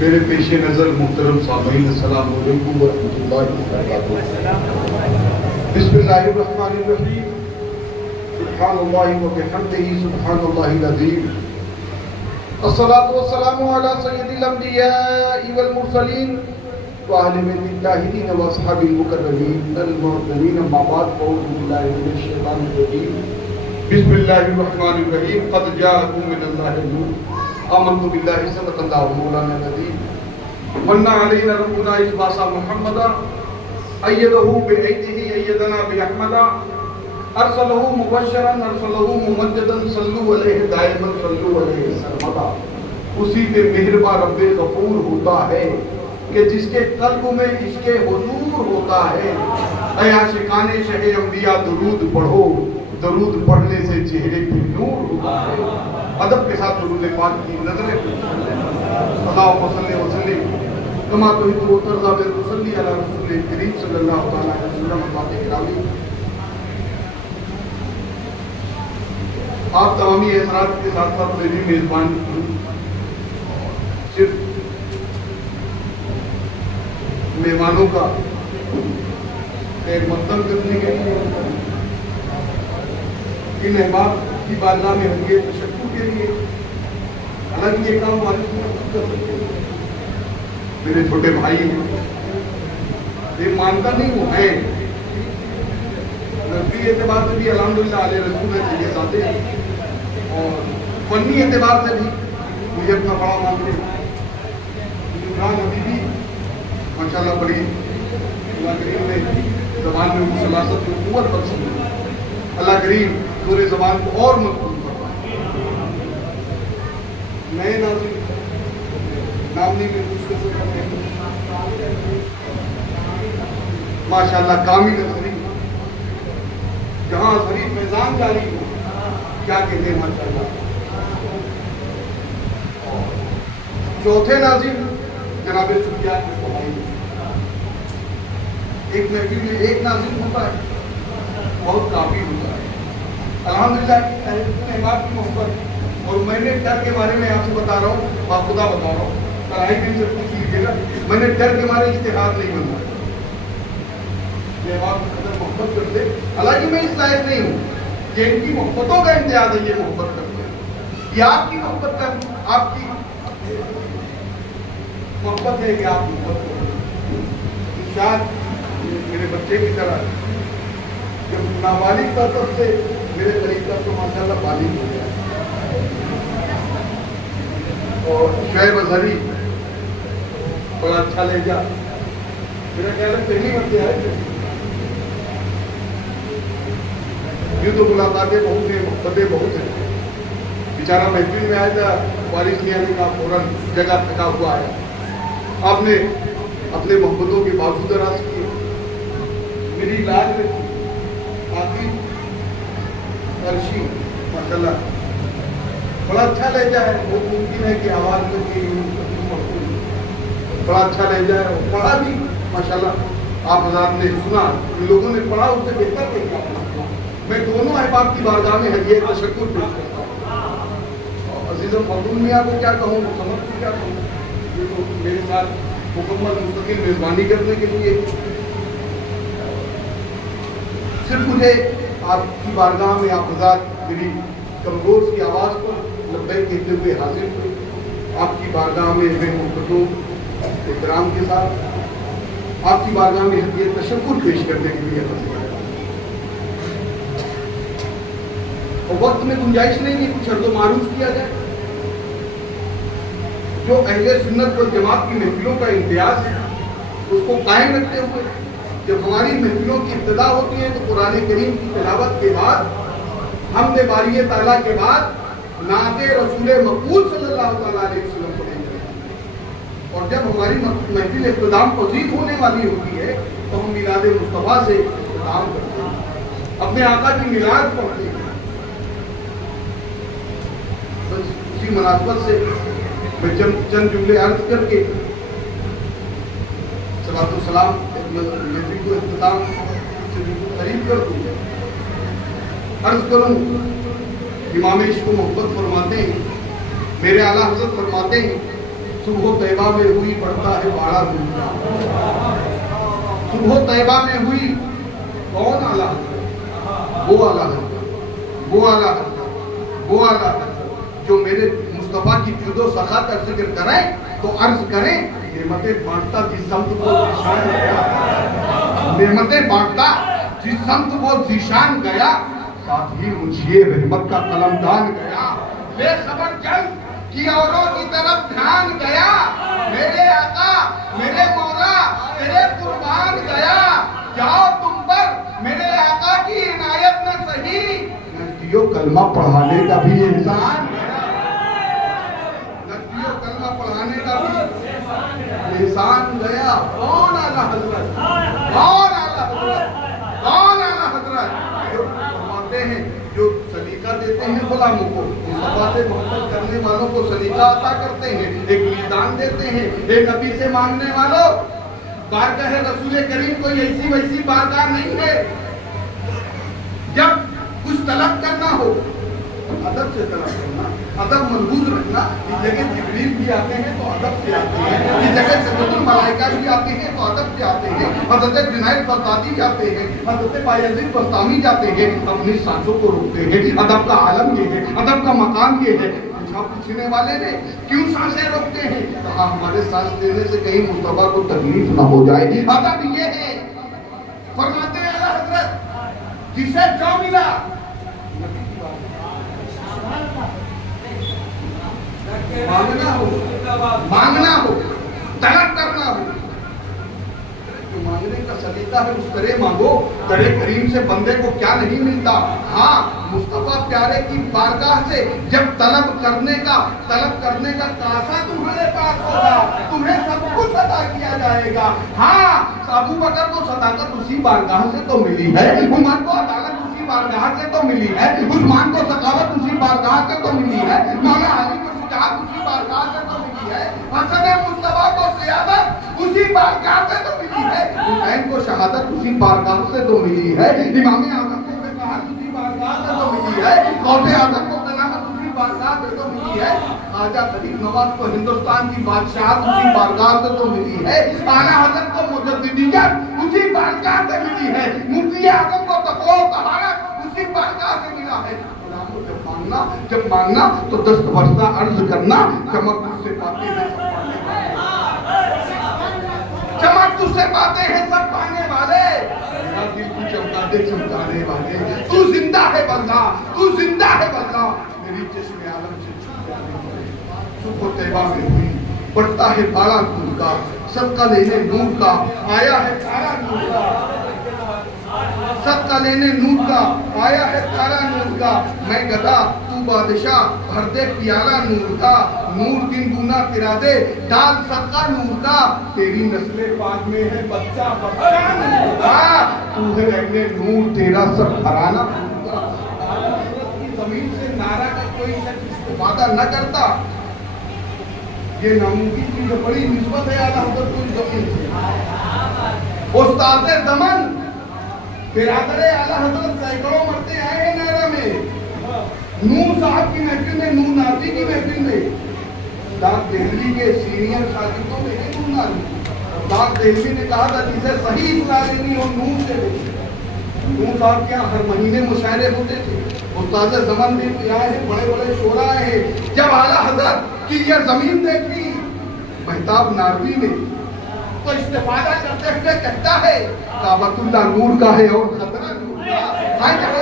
میرے پیش نظر محترم سامعین السلام علیکم ورحمۃ اللہ وبرکاتہ۔ بسم اللہ الرحمن الرحیم، سبحان اللہ وبحمدہ سبحان اللہ العظیم، الصلاۃ والسلام علی سید الانبیاء والمرسلین وآل بیت الطاہرین واصحاب المکرمین المعظمین، اما بعد فاعوذ باللہ من الشیطان الرجیم، بسم اللہ الرحمن الرحیم، قد جاءکم من اللہ نور آمنت باللہ صدق اللہ مولانا العظیم، من علینا ربنا اذ بعث محمدا ایدہ بایدہ ایدنا باحمدا، ارسلہ مبشرا ارسلہ ممجدا، صلو علیہ دائما صلو علیہ سرمدا۔ اسی پہ مہربان رب غفور ہوتا ہے کہ جس کے قلب میں عشق حضور ہوتا ہے۔ اے عاشقان شہ انبیاء درود پڑھو، درود پڑھنے سے چہرے پہ نور ہوتا ہے۔ ادب کے ساتھ درود پاک کی نظریں اللہم صلی وسلم کما تحب و ترضی بالمصلی علی رسول کریم صلی اللہ علیہ وسلم۔ باتیں گرامی، آپ تمامی احسانات کے ساتھ ساتھ میری میزبان صرف مہمانوں کا ایک مقدم کرنے کے لیے ان احباب کی بارگاہ میں ہوں گے تشکر کے لیے۔ حالانکہ یہ کام والد خود کر سکتے ہیں، میرے چھوٹے بھائی ہیں، یہ مانتا نہیں وہ ہیں، نظری اعتبار سے بھی الحمدللہ علیہ رسول ہے، چلیے ساتھے ہیں، اور فنی اعتبار سے بھی مجھے اپنا بڑا مانتے ہیں۔ عمران حبیبی ماشاءاللہ بڑی اللہ کریم نے زبان میں مسلاسط میں قوت بخشی، اللہ کریم پورے زبان کو اور مضبوط کرتا ہے۔ نئے ناظرین نام نہیں میں کچھ کر سکتے ہیں، ماشاءاللہ کامل نظری جہاں ظریف فیضان جاری ہو، کیا کہتے ہیں ماشاءاللہ۔ چوتھے ناظرین جناب سفیان مصطفی، ایک محفل میں ایک ناظرین ہوتا ہے بہت کافی ہوتا ہے۔ الحمدللہ احباب کی محبت، اور میں نے ڈر کے بارے میں آپ سے بتا رہا ہوں، باخدا بتا رہا ہوں، کڑھائی میں سے پوچھ لیجیے گا، میں نے ڈر کے مارے اشتہار نہیں بننا ہے۔ یہ احباب کی قدر محبت کرتے، حالانکہ میں اس لائق نہیں ہوں کہ ان کی محبتوں کا امتیاز ہے یہ محبت کرتے ہیں، یہ آپ کی محبت کا، آپ کی محبت ہے کہ آپ محبت کرتے۔ شاید میرے بچے کی طرح جب نابالغ کا طرف سے میرے قریب کا تو ماشاءاللہ بالغ ہو گیا، اور شعیب اظہری بڑا اچھا لہجہ، میرا خیال ہے پہلی مرتبہ ہے، یوں تو ملاقاتیں بہت ہیں، محبتیں بہت ہیں۔ بیچارہ محفل میں آیا تھا، بارش نہیں آنے کا فوراً جگہ تھکا ہوا آیا، آپ نے اپنے محبتوں کے بازو دراز کیے، میری لاج میں آتی عرشی ماشاءاللہ بڑا اچھا لہجہ ہے، بہت ممکن ہے کہ آواز میں کہ بڑا اچھا لہجہ ہے، اور پڑھا بھی ماشاءاللہ آپ حضرات نے سنا، ان لوگوں نے پڑھا اس سے بہتر نہیں کیا۔ میں دونوں احباب کی بارگاہ میں ہدیہ تشکر پیش کرتا ہوں۔ عزیزم خاتون میاں کو کیا کہوں، سمجھ کو کیا کہوں، یہ تو میرے ساتھ مکمل مستقل میزبانی کرنے کے لیے صرف مجھے آپ کی بارگاہ میں آپ حضرات میری کمزور سی آواز پر لبیک کہتے ہوئے حاضر ہوئے، آپ کی بارگاہ میں میں محبتوں احترام کے ساتھ آپ کی بارگاہ میں ہدیہ تشکر پیش کرنے کے لیے حاضر ہے۔ اور وقت میں گنجائش نہیں ہے کچھ عرض و معروف کیا جائے۔ جو اہل سنت والجماعت کی محفلوں کا امتیاز ہے اس کو قائم رکھتے ہوئے جب ہماری محفلوں کی ابتدا ہوتی ہے تو قرآن کریم کی تلاوت کے بعد، حمد باری تعالیٰ کے بعد نعت رسول مقبول صلی اللہ تعالیٰ علیہ وسلم پڑھیں گے، اور جب ہماری محفل اختتام پذیر ہونے والی ہوتی ہے تو ہم میلاد مصطفیٰ سے اختتام کرتے ہیں، اپنے آقا کی میلاد پڑھتے ہیں۔ بس اسی مناسبت سے میں چند جملے عرض کر کے صلاۃ و سلام محفل کو اختتام سے قریب کر دوں۔ عرض کروں، امام عشق کو محبت فرماتے ہیں، میرے اعلیٰ حضرت فرماتے ہیں صبح طیبہ میں ہوئی بڑھتا ہے باڑا دنیا. صبح طیبہ میں ہوئی کون اعلیٰ حضرت؟ وہ اعلیٰ حضرت، وہ اعلیٰ حضرت، وہ اعلیٰ حضرت جو میرے مصطفیٰ کی جود و سخا کا ذکر کریں تو عرض کریں نعمتیں بانٹتا جس سمت کو ذیشان گیا، نعمتیں بانٹتا جس سمت کو ذیشان گیا، ساتھ ہی منشی رحمت کا قلمدان گیا. بے خبر چل کہ اوروں کی طرف دھیان گیا، میرے آقا میرے مولا تیرے قربان گیا. جاؤ تم پر میرے آقا کی عنایت نہ سہی، نجدیو کلمہ پڑھانے کا بھی احسان گیا، نجدیو کلمہ پڑھانے کا بھی احسان گیا. کون اعلیٰ حضرت؟ کون اعلیٰ حضرت؟ کون اعلیٰ حضرت؟ جو فرماتے ہیں، جو سلیقہ دیتے ہیں غلاموں کو، مصطفیٰ سے محبت کرنے والوں کو سلیقہ عطا کرتے ہیں، ایک میزان دیتے ہیں. ایک نبی سے مانگنے والوں، بارگاہ رسول کریم کوئی ایسی ویسی بارگاہ نہیں ہے. جب کچھ طلب کرنا ہو ادب سے طلب کرنا، ادب ملحوظ رکھنا. اس جگہ جبریل بھی آتے ہیں تو ادب سے آتے ہیں، اس جگہ سیدۃ الملائکہ بھی آتے ہیں تو ادب سے آتے ہیں. حضرت جنید بغدادی جاتے ہیں، حضرت بایزید بستامی جاتے ہیں، اپنی سانسوں کو روکتے ہیں. ادب کا عالم یہ ہے، ادب کا مقام یہ ہے. پوچھنے والے نے کیوں سانسیں روکتے ہیں؟ کہا ہمارے سانس لینے سے کہیں مصطفیٰ کو تکلیف نہ ہو جائے. ادب یہ ہے. فرماتے ہیں اعلیٰ حضرت جسے جو ملا مانگنا ہو، طلب کرنا ہو، جو مانگنے کا سلیقہ ہے اس طرح مانگو. بڑے کریم سے بندے کو کیا نہیں ملتا. ہاں مصطفیٰ پیارے کی بارگاہ سے جب طلب کرنے کا کاسا تمہارے پاس ہوگا، تمہیں سب کچھ عطا کیا جائے گا. ہاں ابو بکر کو صداقت اسی بارگاہ سے تو ملی ہے، عمر کو عدالت اسی بارگاہ سے تو ملی ہے، عثمان کو سخاوت اسی بارگاہ سے تو ملی ہے، مولا علی کو شجاعت اسی بارگاہ سے تو ملی ہے، حسن مصطفیٰ کو سیادت اسی بارگاہ سے تو ملی ہے، حسین کو شہادت اسی بارگاہ سے تو ملی ہے، امام اعظم کو فقاہت اسی بارگاہ سے تو ملی ہے، غوث اعظم کو کرامت اسی بارگاہ سے تو ملی ہے، خواجہ غریب نواز کو ہندوستان کی بادشاہت اسی بارگاہ سے تو ملی ہے، اعلیٰ حضرت کو مجددیت اسی بارگاہ سے ملی ہے، مفتی اعظم کو تقویٰ و طہارت اسی بارگاہ سے ملا ہے. جب مانگنا تو دست برسہ عرض کرنا، چمک تجھ سے پاتے ہیں سب پانے والے، چمک تجھ سے پاتے ہیں سب پانے والے، میرا دل کو چمکا دے چمکانے والے. تو زندہ ہے بندہ، تو زندہ ہے بندہ، میری جسم عالم سے چھپ جانے والے. صبح طیبہ میں ہوئی پڑتا ہے باڑا نور کا، صدقہ لینے نور کا آیا ہے تارا نور کا، صدقہ لینے نور کا آیا ہے تارا نور کا. میں گدا تو بادشاہ بھر دے پیالہ نور کا، نور دن گنا تیرا دے ڈال صدقہ نور کا. تیری نسل پاک میں ہے بچہ بچہ نور کا، تو ہے اہل نور تیرا سب گھرانہ نور کا. زمین سے نعرہ کا کوئی شخص استفادہ نہ کرتا. یہ ناممکن کی جو بڑی نسبت ہے اعلیٰ حضرت کو زمین سے. استاد زمن برادر اعلیٰ حضرت سینکڑوں مرتے آئے ہیں نعرہ میں. نور صاحب کی محفل میں، نور نازی کی محفل میں، ڈاک دہلوی کے سینئر شاگردوں میں ہے نور نازی. ڈاک دہلوی نے کہا تھا جسے صحیح اصلاح لینی ہو نور سے لے. نور صاحب کے ہر مہینے مشاعرے ہوتے تھے. استاد زمن بھی آئے ہیں، بڑے بڑے شعراء آئے ہیں. جب اعلیٰ حضرت کی یہ زمین دیکھی مہتاب ناروی نے تو استفادہ کرتے ہوئے کہتا ہے کعبۃ اللہ نور کا ہے اور خطرہ نور کا، ہر جگہ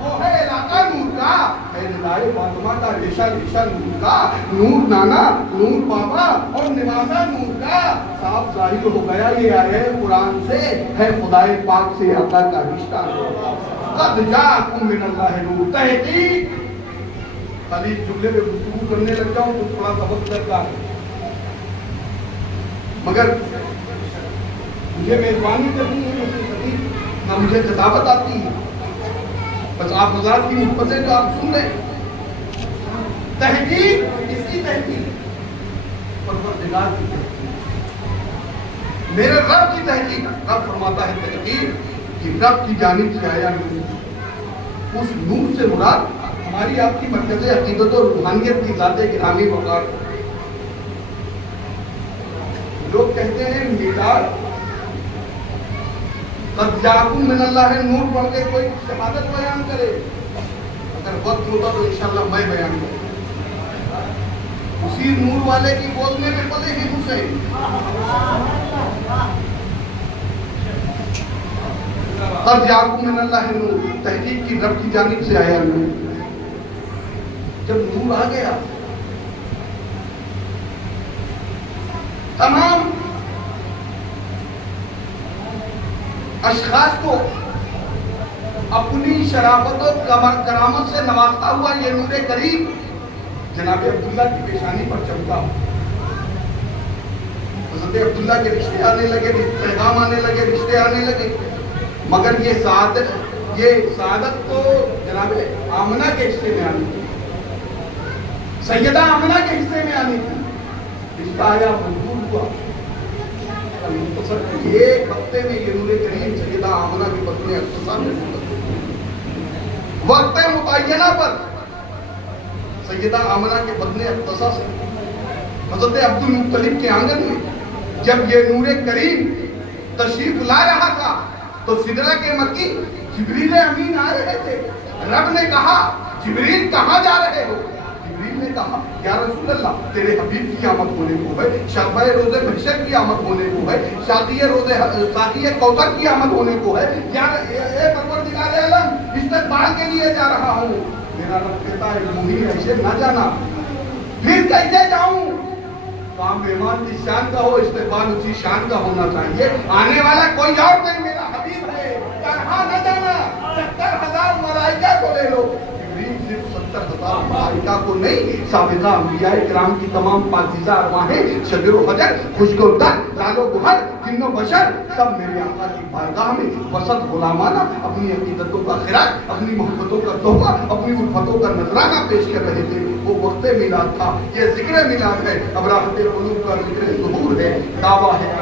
وہ ہے علاقہ نور کا، ہے ندائے فاطمہ کا ریشہ ریشہ نور کا، نور نانا نور بابا اور نواسا نور کا. صاف ظاہر ہو گیا یہ آئے قرآن سے ہے خدائے پاک سے عطا کا رشتہ. قد جاءکم من اللہ نور. تحقیق خالی جملے میں گفتگو کرنے لگ جاؤں تو تھوڑا سبق درکار ہے، مگر مجھے میزبانی کرنی ہے، نہ مجھے خطابت آتی ہے، بس آپ حضرات کی محبت سے جو آپ سن رہے ہیں. تحقیق اس کی تحقیق پروردگار کی تحقیق، میرے رب کی تحقیق. رب فرماتا ہے تحقیق کہ رب کی جانب سے آیا نور. اس نور سے مراد ہماری آپ کی مرکز عقیدت اور روحانیت کی ذات گرامی وقار. لوگ کہتے ہیں میلاد قد جاءکم من اللہ نور پڑھ کے کوئی شہادت بیان کرے، اگر وقت ہوتا تو انشاءاللہ میں بیان کروں. اسی نور والے کی بولنے میں پلے ہیں حسین. قد جاءکم من اللہ نور، تحقیق کی رب کی جانب سے آیا نور. جب نور آ گیا تمام اشخاص کو اپنی شرافت و کرامت سے نوازتا ہوا یہ نور کریم جناب عبداللہ کی پیشانی پر چمکا. حضرت عبداللہ کے رشتے آنے لگے، پیغام آنے لگے، رشتے آنے لگے، مگر یہ سعادت تو جناب آمنہ کے حصے میں آنی تھی، سیدہ آمنہ کے حصے میں آنی تھی. رشتہ آیا، منظور ہوا. ایک ہفتے میں یہ نور کریم سیدہ آمنہ کی پتنی اقتصاد میں وقت متعینہ پر سیدہ آمنہ کے بدن اقتصا سے حضرت عبد المطلب کے آنگن میں جب یہ نور کریم تشریف لا رہا تھا تو سدرہ کے مکی جبریل امین آ رہے تھے. رب نے کہا جبریل کہاں جا رہے ہو؟ جبریل نے کہا یا رسول اللہ تیرے حبیب کی آمد ہونے کو ہے، شبہ روز محشر کی آمد ہونے کو ہے، ساقی کوثر کی آمد ہونے کو ہے. یا اے پروردگار عالم استقبال کے لیے جا رہا ہوں. میرا رب کہتا ہے مہین ایسے نہ جانا. پھر کیسے جاؤں؟ کام مہمان کی شان کا ہو، استقبال اسی شان کا ہونا چاہیے. آنے والا کوئی اور نہیں، میرا حبیب ہے. تنہا نہ جانا، 70,000 ملائکہ کو لے لو. صرف 70,000 ملائکہ کو نہیں، سابقہ انبیاء کرام کی تمام پاکیزہ ارواحیں، شجر و حجر، خشک و تر، لال و گہر، جن و بشر، سب میرے آقا کی بارگاہ میں وسط غلامانہ اپنی عقیدتوں کا خراج، اپنی محبتوں کا تحفہ، اپنی الفتوں کا نذرانہ پیش کر رہے تھے. وہ وقت میلاد تھا. یہ ذکر میلاد ہے، اب راحت قلوب کا ذکر ظہور ہے. دعویٰ ہے